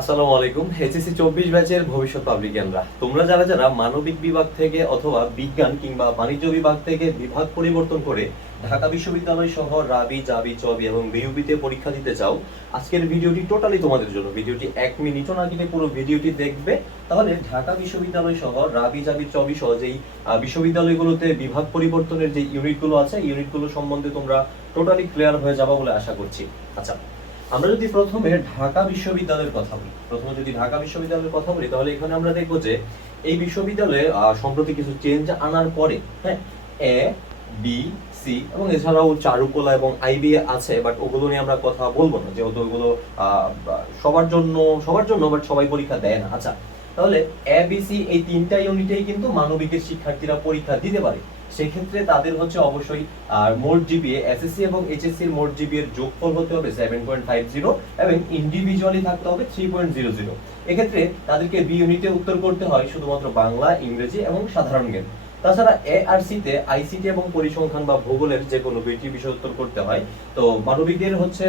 আসসালামু আলাইকুম। এইচএসসি চব্বিশ ব্যাচের ভবিষ্যৎ পাবলিকানরা তোমরা যারা যারা মানবিক বিভাগ থেকে অথবা বিজ্ঞান কিংবা বাণিজ্য বিভাগ থেকে বিভাগ পরিবর্তন করে ঢাকা বিশ্ববিদ্যালয় সহ রাবি, জাবি, চবি এবং পরীক্ষা দিতে চাও, আজকের ভিডিওটি টোটালি তোমাদের জন্য। ভিডিওটি এক মিনিটও না কেটে পুরো ভিডিওটি দেখবে। তাহলে ঢাকা বিশ্ববিদ্যালয় সহ রাবি, জাবি, চবি সহ যেই বিশ্ববিদ্যালয়গুলোতে বিভাগ পরিবর্তনের যে ইউনিটগুলো আছে ইউনিটগুলো সম্বন্ধে তোমরা টোটালি ক্লিয়ার হয়ে যাবা বলে আশা করছি। আচ্ছা আমরা যদি প্রথমে ঢাকা বিশ্ববিদ্যালয়ের কথা বলি, প্রথমে যদি ঢাকা বিশ্ববিদ্যালয়ের কথা বলি, তাহলে এখানে আমরা দেখব যে এই বিশ্ববিদ্যালয়ে সম্প্রতি কিছু চেঞ্জ আনার পরে হ্যাঁ এ বি সি এবং এছাড়াও চারুকলা এবং আইবি আছে বাট ওগুলো নিয়ে আমরা কথা বলব না, যেহেতু ওগুলো সবার জন্য সবার জন্য বাট সবাই পরীক্ষা দেয় না। আচ্ছা তাহলে এ বি সি এই তিনটা ইউনিটেই কিন্তু মানবিকের শিক্ষার্থীরা পরীক্ষা দিতে পারে। সেক্ষেত্রে তাদের হচ্ছে অবশ্যই মোট জিপিএ এসএসসি এবং এইচএসসি এর মোট জিপিএ এর যোগফল হতে হবে সেভেন পয়েন্ট ফাইভ জিরো এবং ইন্ডিভিজুয়ালি থাকতে হবে থ্রি পয়েন্ট জিরো জিরো এক্ষেত্রে তাদেরকে বি ইউনিটে উত্তর করতে হয় শুধুমাত্র বাংলা, ইংরেজি এবং সাধারণ জ্ঞান। তাছাড়া এ আর সিতে আইসিটি এবং পরিসংখ্যান বা ভূগোলের যে কোনো দুইটি বিষয় উত্তর করতে হয়। তো মানবিকের হচ্ছে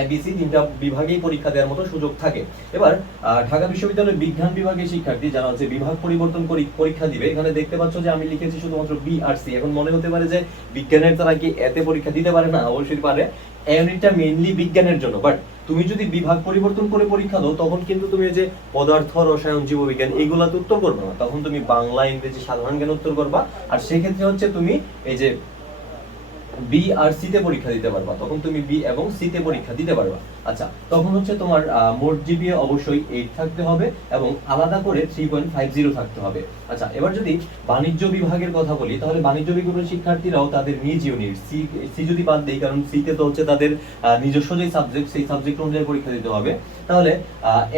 এবিসি তিনটা বিভাগেই পরীক্ষা দেওয়ার মতো সুযোগ থাকে। এবার ঢাকা বিশ্ববিদ্যালয়ের বিজ্ঞান বিভাগের শিক্ষার্থী যারা হচ্ছে বিভাগ পরিবর্তন করি, পরীক্ষা দিবে, এখানে দেখতে পাচ্ছ যে আমি লিখেছি শুধুমাত্র বি আর সি এখন মনে হতে পারে যে বিজ্ঞানের তারা কি এতে পরীক্ষা দিতে পারে না? অবশ্যই পারে। ইউনিটটা মেইনলি বিজ্ঞানের জন্য। বাট তুমি যদি বিভাগ পরিবর্তন করে পরীক্ষা দাও, তখন কিন্তু তুমি যে পদার্থ, রসায়ন, জীববিজ্ঞান এইগুলাতে উত্তর করবে না। তখন তুমি বাংলা, ইংরেজি সাধারণ জ্ঞান উত্তর করবা। আর সেক্ষেত্রে হচ্ছে তুমি এই যে বি আর সিতে পরীক্ষা দিতে পারবা। তখন তুমি বি এবং সিতে পরীক্ষা দিতে পারবা। আচ্ছা তখন হচ্ছে তোমার মোট জিপিএ অবশ্যই এইট থাকতে হবে এবং আলাদা করে থ্রি পয়েন্ট ফাইভ জিরো থাকতে হবে। আচ্ছা এবার যদি বাণিজ্য বিভাগের কথা বলি, তাহলে বাণিজ্য বিভাগের শিক্ষার্থীরাও তাদের নিজ ইউনিট সি সি যদি বাদ দেই, কারণ সি তে হচ্ছে তাদের নিজস্ব যে সাবজেক্ট সেই সাবজেক্ট অনুযায়ী পরীক্ষা দিতে হবে, তাহলে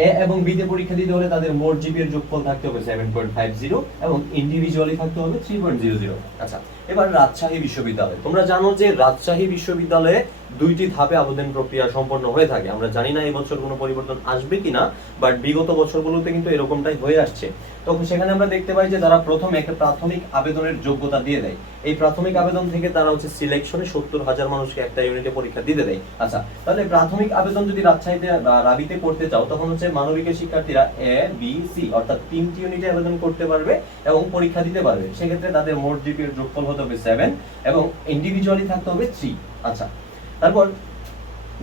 এ এবং বি তে পরীক্ষা দিতে হলে তাদের মোট জিপিএর যোগফল থাকতে হবে সেভেন পয়েন্ট ফাইভ জিরো এবং ইন্ডিভিজুয়ালি থাকতে হবে থ্রি পয়েন্ট জিরো জিরো আচ্ছা এবার রাজশাহী বিশ্ববিদ্যালয়। তোমরা জানো যে রাজশাহী বিশ্ববিদ্যালয়ে দুইটি ধাপে আবেদন প্রক্রিয়া সম্পন্ন হয়ে থাকে। আমরা জানি না এই বছর কোনো পরিবর্তন আসবে কিনা বাট বিগত বছরগুলোতে কিন্তু এরকমটাই হয়ে আসছে। তখন সেখানে আমরা দেখতে পাই যে তারা প্রথমে একটা প্রাথমিক আবেদনের যোগ্যতা দিয়ে দেয়। এই প্রাথমিক আবেদন থেকে তারা হচ্ছে সিলেকশনে সত্তর হাজার মানুষকে একটা ইউনিটে পরীক্ষা দিতে দেয়। আচ্ছা তাহলে প্রাথমিক আবেদন যদি রাজশাহীতে রাবিতে করতে চাও, তখন হচ্ছে মানবিকের শিক্ষার্থীরা এ বি সি অর্থাৎ তিনটি ইউনিটে আবেদন করতে পারবে এবং পরীক্ষা দিতে পারবে। সেক্ষেত্রে তাদের মোট জিপিএর যোগফল হতে হবে সেভেন এবং ইন্ডিভিজুয়ালি থাকতে হবে থ্রি আচ্ছা তারপর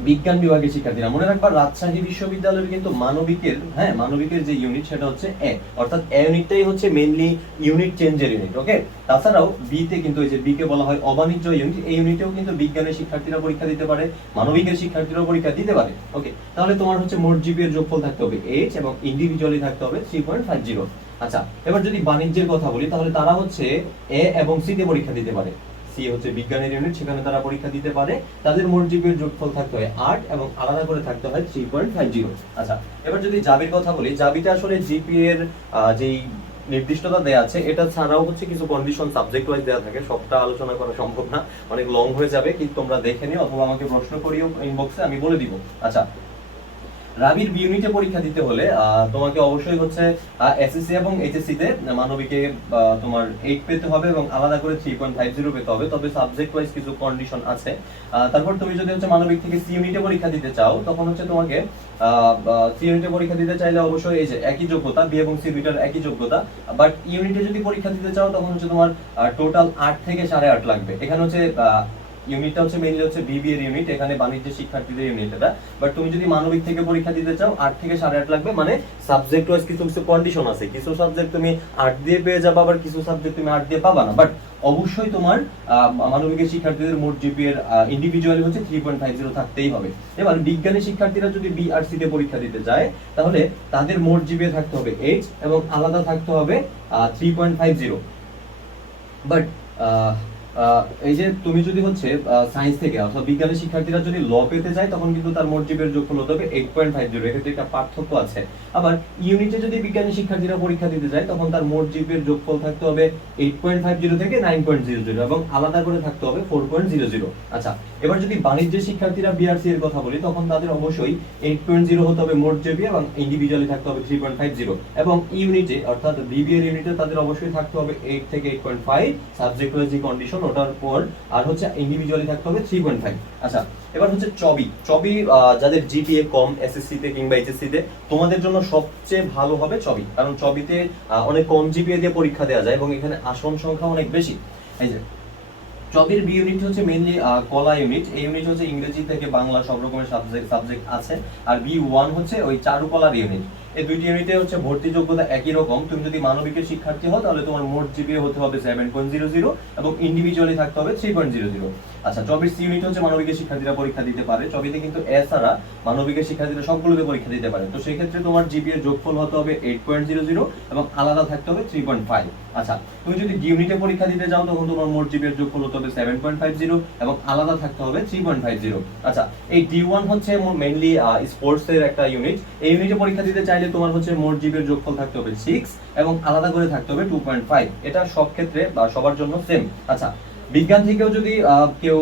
বিজ্ঞান বিভাগের শিক্ষার্থীরা। মনে রাখবা, রাজশাহী বিশ্ববিদ্যালয়ের কিন্তু মানবিকের হ্যাঁ মানবিকের যে ইউনিট সেটা হচ্ছে এ অর্থাৎ এ ইউনিটটাই হচ্ছে মেইনলি ইউনিট চেঞ্জের ইউনিট ওকে তাছাড়াও বি তে কিন্তু এই যে বি কে বলা হয় অবাণিজ্য ইউনিট এই ইউনিটেও কিন্তু বিজ্ঞানের শিক্ষার্থীরা পরীক্ষা দিতে পারে, মানবিকের শিক্ষার্থীরাও পরীক্ষা দিতে পারে ওকে তাহলে তোমার হচ্ছে মোট জিপি এর যোগফল থাকতে হবে এইচ এবং ইন্ডিভিজুয়ালি থাকতে হবে থ্রি পয়েন্ট ফাইভ জিরো আচ্ছা এবার যদি বাণিজ্যের কথা বলি, তাহলে তারা হচ্ছে এ এবং সি তে পরীক্ষা দিতে পারে। সি হচ্ছে বিজ্ঞানের ইউনিট সেখানে তারা পরীক্ষা দিতে পারে। তাদের মোট জিপিএর যোগফল থাকতে হয় আট এবং আলাদা করে থাকতে হয় থ্রি পয়েন্ট ফাইভ জিরো আচ্ছা এবার যদি জাবির কথা বলি, জাবিতে আসলে জিপিএ এর যেই নির্দিষ্টতা দেয়া আছে, এটা ছাড়াও হচ্ছে কিছু কন্ডিশন সাবজেক্ট ওয়াইজ দেওয়া থাকে। সবটা আলোচনা করা সম্ভব না, অনেক লং হয়ে যাবে, কিন্তু তোমরা দেখে নিও অথবা আমাকে প্রশ্ন করিও ইনবক্সে আমি বলে দিব। আচ্ছা রাবির ইউনিটে পরীক্ষা দিতে হলে তোমাকে অবশ্যই হচ্ছে এসএসসি এবং এইচএসসি তে মানবিকে তোমার এইট পেতে হবে এবং আলাদা করে থ্রি পয়েন্ট ফাইভ জিরো পেতে হবে। তবে সাবজেক্ট ওয়াইজ কিছু কন্ডিশন আছে। তারপর তুমি যদি হচ্ছে মানবিক থেকে সি ইউনিটে পরীক্ষা দিতে চাও, তখন হচ্ছে তোমাকে সি ইউনিটে পরীক্ষা দিতে চাইলে অবশ্যই এই যে একই যোগ্যতা বি এবং সি দুইটার একই যোগ্যতা বাট ইউনিটে যদি পরীক্ষা দিতে চাও, তখন হচ্ছে তোমার টোটাল আট থেকে সাড়ে আট লাগবে। এখানে হচ্ছে ইউনিটটা হচ্ছে মেইনলি হচ্ছে বিবি এর ইউনিট এখানে বাণিজ্য শিক্ষার্থীদের ইউনিট এটা। বাট তুমি যদি মানবিক থেকে পরীক্ষা দিতে চাও, আট থেকে সাড়ে আট লাগবে মানে সাবজেক্ট ওয়াইজ কিছু কিছু কন্ডিশন আছে। কিছু সাবজেক্ট তুমি আট দিয়ে পেয়ে যাবে, আবার কিছু সাবজেক্ট তুমি আট দিয়ে পাবা না। বাট অবশ্যই তোমার মানবিকের শিক্ষার্থীদের মোট জিপি এর ইন্ডিভিজুয়ালি হচ্ছে থ্রি পয়েন্ট ফাইভ জিরো থাকতেই হবে। এবার বিজ্ঞানী শিক্ষার্থীরা যদি বি আর সি তে পরীক্ষা দিতে যায় তাহলে তাদের মোট জিপি থাকতে হবে এইট এবং আলাদা থাকতে হবে three point five zero but এই যে তুমি যদি হচ্ছে সায়েন্স থেকে অথবা বিজ্ঞানের শিক্ষার্থীরা যদি ল পেতে যায়, তখন কিন্তু তার মোট জিপিএর যোগফল হতে হবে এইট পয়েন্ট ফাইভ জিরো এক্ষেত্রে একটা পার্থক্য আছে। আবার ইউনিটে যদি বিজ্ঞানের শিক্ষার্থীরা পরীক্ষা দিতে যায়, তখন তার মোট যোগ যোগফল থাকতে হবে এইট পয়েন্ট ফাইভ জিরো থেকে নাইন পয়েন্ট জিরো জিরো এবং আলাদা করে থাকতে হবে ফোর পয়েন্ট জিরো জিরো আচ্ছা এবার যদি বাণিজ্য শিক্ষার্থীরা বিআরসি এর কথা বলি, তখন তাদের অবশ্যই এইট পয়েন্ট জিরো হতে হবে মোট জিবি এবং ইন্ডিভিজুয়ালি থাকতে হবে থ্রি পয়েন্ট ফাইভ জিরো এবং ইউনিটে অর্থাৎ বিবিএর ইউনিটে তাদের অবশ্যই থাকতে হবে এইট থেকে eight point five subject wise যে কন্ডিশন ওটার পর আর হচ্ছে ইন্ডিভিজুয়ালি থাকতে হবে থ্রি পয়েন্ট ফাইভ আচ্ছা এবার হচ্ছে চবি। চবি যাদের জিপিএ কম এসএসসি তে কিংবা এইচএসসি তে, তোমাদের জন্য সবচেয়ে ভালো হবে চবি। কারণ চবিতে অনেক কম জিপিএ দিয়ে পরীক্ষা দেওয়া যায় এবং এখানে আসন সংখ্যা অনেক বেশি। এই যে চবির বি ইউনিট হচ্ছে মেইনলি কলা ইউনিট এই ইউনিট হচ্ছে ইংরেজি থেকে বাংলা সব রকমের সাবজেক্ট সাবজেক্ট আছে। আর বি ওয়ান হচ্ছে ওই চারুকলার ইউনিট এই দুইটি ইউনিটে হচ্ছে ভর্তি যোগ্যতা একই রকম। তুমি যদি মানবিকের শিক্ষার্থী হও, তাহলে তোমার মোট জিপিএ হতে হবে সেভেন পয়েন্ট জিরো জিরো এবং ইন্ডিভিজুয়ালি থাকতে হবে থ্রি পয়েন্ট জিরো জিরো আচ্ছা চব্বিশ ইউনিট হচ্ছে মানবিকের শিক্ষার্থীরা পরীক্ষা দিতে পারে চবিতে কিন্তু এছাড়া মানবিকের শিক্ষার্থীরা সবগুলোতে পরীক্ষা দিতে পারে। তো সেই ক্ষেত্রে তোমার জিপিএ যোগফল হতে হবে এইট পয়েন্ট জিরো জিরো এবং আলাদা থাকতে হবে থ্রি পয়েন্ট ফাইভ আচ্ছা তুমি যদি ডি ইউনিটে পরীক্ষা দিতে যাও, তখন তোমার মোট জিপিএর যোগফল হতে হবে সেভেন পয়েন্ট ফাইভ জিরো এবং আলাদা থাকতে হবে থ্রি পয়েন্ট ফাইভ জিরো আচ্ছা এই ডি ওয়ান হচ্ছে মেইনলি স্পোর্টস এর একটা ইউনিট এই ইউনিটে পরীক্ষা দিতে চাইলে তোমার হচ্ছে মোট জিপিএর যোগফল থাকতে হবে সিক্স এবং আলাদা করে থাকতে হবে টু পয়েন্ট ফাইভ এটা সব ক্ষেত্রে বা সবার জন্য সেম আচ্ছা বিজ্ঞান থেকেও যদি কেউ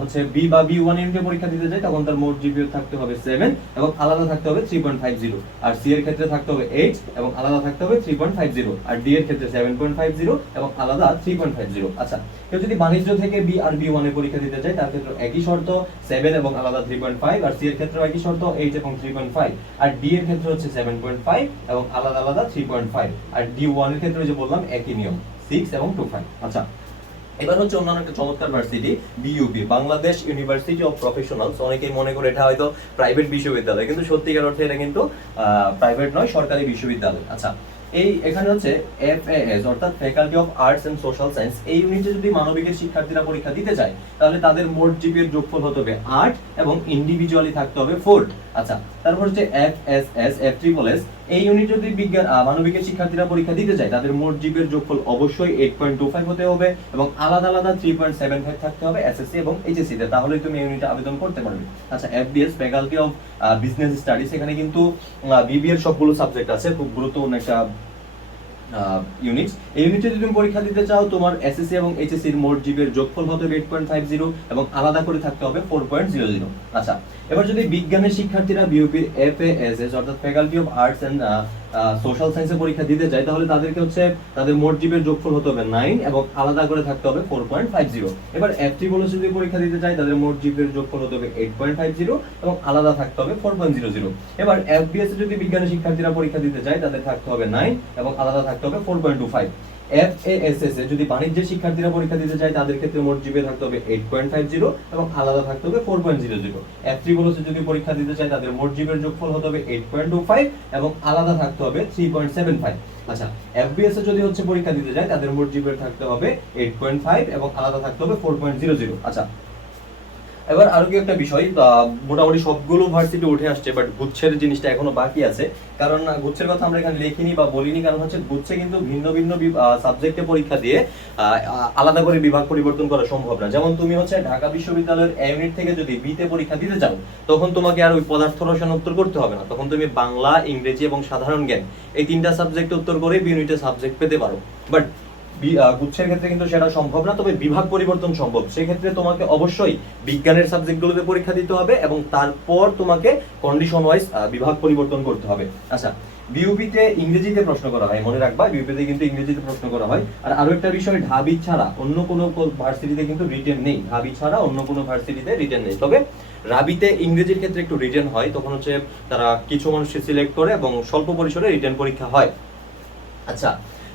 হচ্ছে বি বা বি ওয়ান ইউনিটে পরীক্ষা দিতে যায় তখন তার মোট জিপিএ থাকতে হবে সেভেন এবং আলাদা থাকতে হবে থ্রি পয়েন্ট ফাইভ জিরো আর সি এর ক্ষেত্রে থাকতে হবে এইট এবং আলাদা থাকতে হবে থ্রি পয়েন্ট ফাইভ জিরো আর ডি এর ক্ষেত্রে সেভেন পয়েন্ট ফাইভ জিরো এবং আলাদা থ্রি পয়েন্ট ফাইভ জিরো আচ্ছা কেউ যদি বাণিজ্য থেকে বি আর বি ওয়ানে পরীক্ষা দিতে চায়, তার ক্ষেত্রে একই শর্ত সেভেন এবং আলাদা থ্রি পয়েন্ট ফাইভ আর সি এর ক্ষেত্রে একই শর্ত এইট এবং থ্রি পয়েন্ট ফাইভ আর ডি এর ক্ষেত্রে হচ্ছে সেভেন পয়েন্ট ফাইভ এবং আলাদা আলাদা থ্রি পয়েন্ট ফাইভ আর ডি ওয়ানের ক্ষেত্রে যে বললাম, একই নিয়ম সিক্স এবং টু ফাইভ আচ্ছা এবার হচ্ছে অন্যান্য একটা চমৎকার varsity BUP Bangladesh University of Professionals অনেকেই মনে করে এটা হয়তো প্রাইভেট বিশ্ববিদ্যালয়, কিন্তু সত্যিকার অর্থে এটা কিন্তু প্রাইভেট নয়, সরকারি বিশ্ববিদ্যালয়। আচ্ছা এই এখানে হচ্ছে এফএএস অর্থাৎ faculty of arts and social science এই ইউনিটে যদি মানবিকের শিক্ষার্থীরা পরীক্ষা দিতে চায়, তাহলে তাদের মোট জিপিএর যোগফল হতে হবে আট এবং ইন্ডিভিজুয়ালি থাকতে হবে ফোর আচ্ছা তারপর হচ্ছে F S S F triple S এই ইউনিট যদি বিজ্ঞান মানবিকের শিক্ষার্থীরা পরীক্ষা দিতে চায়, তাদের মোট জীবের যোগফল অবশ্যই এইট পয়েন্ট টু ফাইভ হতে হবে এবং আলাদা আলাদা থ্রি পয়েন্ট সেভেন ফাইভ থাকতে হবে এসএসসি এবং এইচএসসি তে। তাহলেই তুমি ইউনিটে আবেদন করতে পারবে। আচ্ছা F FBS faculty of business studies এখানে কিন্তু বিবিএর সবগুলো সাবজেক্ট আছে। খুব গুরুত্বপূর্ণ একটা ইউনিট এই ইউনিটে যদি তুমি পরীক্ষা দিতে চাও, তোমার এসএসসি এবং এইচএসসি এর মোট জিপিএর যোগফল হতে হবে এইট পয়েন্ট ফাইভ জিরো এবং আলাদা করে থাকতে হবে ফোর পয়েন্ট জিরো জিরো আচ্ছা এবার যদি বিজ্ঞানের শিক্ষার্থীরা বিউপির এফ এস এস অর্থাৎ faculty of arts and social সায়েন্সে পরীক্ষা দিতে চায় তাহলে তাদেরকে হচ্ছে তাদের মোট জীবের যোগফল হতে হবে নাইন এবং আলাদা করে থাকতে হবে ফোর পয়েন্ট ফাইভ জিরো এবার এফ যদি পরীক্ষা দিতে চায় তাদের মোট জীবের যোগফল হতে হবে এইট পয়েন্ট ফাইভ জিরো এবং আলাদা থাকতে হবে ফোর পয়েন্ট জিরো জিরো এবার এফবিএস যদি বিজ্ঞানী শিক্ষার্থীরা পরীক্ষা দিতে চায়, তাদের থাকতে হবে নাইন এবং আলাদা থাকতে হবে four point two five FASS এ যদি বাণিজ্যের শিক্ষার্থীরা পরীক্ষা দিতে চায়, তাদের ক্ষেত্রে মোট জিপিএ থাকতে হবে এইট পয়েন্ট ফাইভ জিরো এবং আলাদা থাকতে হবে four point zero zero F যদি পরীক্ষা দিতে চায়, তাদের মোট জিপের যোগফল হতে হবে এইট পয়েন্ট টু ফাইভ এবং আলাদা থাকতে হবে থ্রি পয়েন্ট সেভেন ফাইভ আচ্ছা এফবিএস যদি হচ্ছে পরীক্ষা দিতে যায় তাদের মোট জিপের থাকতে হবে এইট পয়েন্ট ফাইভ এবং আলাদা থাকতে হবে ফোর পয়েন্ট জিরো জিরো আচ্ছা এবার আরও কি একটা বিষয় মোটামুটি সবগুলো ভার্সিটি উঠে আসছে বাট গুচ্ছের জিনিসটা এখনও বাকি আছে। কারণ গুচ্ছের কথা আমরা এখানে লিখিনি বা বলিনি, কারণ হচ্ছে গুচ্ছে কিন্তু ভিন্ন ভিন্ন সাবজেক্টে পরীক্ষা দিয়ে আলাদা করে বিভাগ পরিবর্তন করা সম্ভব না। যেমন তুমি হচ্ছে ঢাকা বিশ্ববিদ্যালয়ের ইউনিট থেকে যদি বিতে পরীক্ষা দিতে চাও, তখন তোমাকে আর ওই পদার্থ রসায়ন উত্তর করতে হবে না। তখন তুমি বাংলা, ইংরেজি এবং সাধারণ জ্ঞান, এই তিনটা সাবজেক্ট উত্তর করে বি ইউনিটে সাবজেক্ট পেতে পারো। বাট গুচ্ছের ক্ষেত্রে কিন্তু সেটা সম্ভব না, তবে বিভাগ পরিবর্তন সম্ভব। সেক্ষেত্রে তোমাকে অবশ্যই বিজ্ঞানের সাবজেক্টগুলোতে পরীক্ষা দিতে হবে এবং তারপর তোমাকে কন্ডিশন ওয়াইজ বিভাগ পরিবর্তন করতে হবে। আচ্ছা বিউপিতে ইংরেজিতে প্রশ্ন করা হয়, মনে রাখবা, বিউপিতে কিন্তু ইংরেজিতে প্রশ্ন করা হয়। আর আরও একটা বিষয়, ঢাবি ছাড়া অন্য কোনো ভার্সিটিতে কিন্তু রিটেন নেই। ঢাবি ছাড়া অন্য কোনো ভার্সিটিতে রিটেন নেই। তবে রাবিতে ইংরেজির ক্ষেত্রে একটু রিটেন হয়, তখন হচ্ছে তারা কিছু মানুষকে সিলেক্ট করে এবং স্বল্প পরিসরে রিটেন পরীক্ষা হয়। আচ্ছা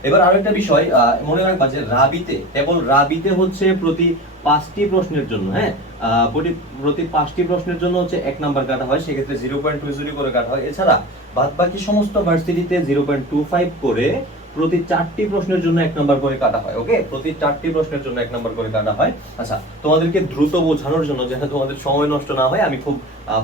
এবার আরও একটা বিষয় মনে রাখবা যে রাবিতে, কেবল রাবিতে হচ্ছে প্রতি পাঁচটি প্রশ্নের জন্য হ্যাঁ? প্রতি পাঁচটি প্রশ্নের জন্য হচ্ছে এক নাম্বার কাটা হয়, সেক্ষেত্রে জিরো পয়েন্ট টু জিরো করে কাটা হয়। এছাড়া বাদ বাকি সমস্ত ভার্সিটিতে জিরো পয়েন্ট টু ফাইভ করে প্রতি চারটি প্রশ্নের জন্য এক নম্বর করে কাটা হয় ওকে প্রতি চারটি প্রশ্নের জন্য এক নম্বর করে কাটা হয়। আচ্ছা তোমাদেরকে দ্রুত বোঝানোর জন্য যেন তোমাদের সময় নষ্ট না হয়, আমি খুব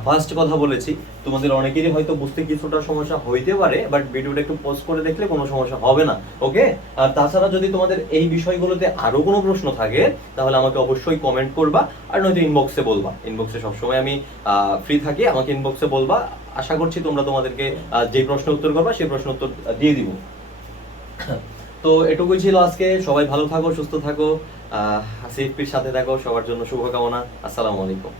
ফার্স্ট কথা বলেছি। তোমাদের অনেকেরই হয়তো বুঝতে কিছুটা সমস্যা হইতে পারে বাট ভিডিওটা একটু পোস্ট করে দেখলে কোনো সমস্যা হবে না ওকে আর তাছাড়া যদি তোমাদের এই বিষয়গুলোতে আরও কোনো প্রশ্ন থাকে, তাহলে আমাকে অবশ্যই কমেন্ট করবা, আর নয়তো ইনবক্সে বলবা। ইনবক্সে সবসময় আমি ফ্রি থাকি, আমাকে ইনবক্সে বলবা। আশা করছি তোমরা তোমাদেরকে যে প্রশ্ন উত্তর করবা, সেই প্রশ্ন উত্তর দিয়ে দিব। তো এটুকুই ছিল আজকে। সবাই ভালো থাকো, সুস্থ থাকো। আহ সাথে থাকো। সবার জন্য শুভকামনা। আসসালামু আলাইকুম।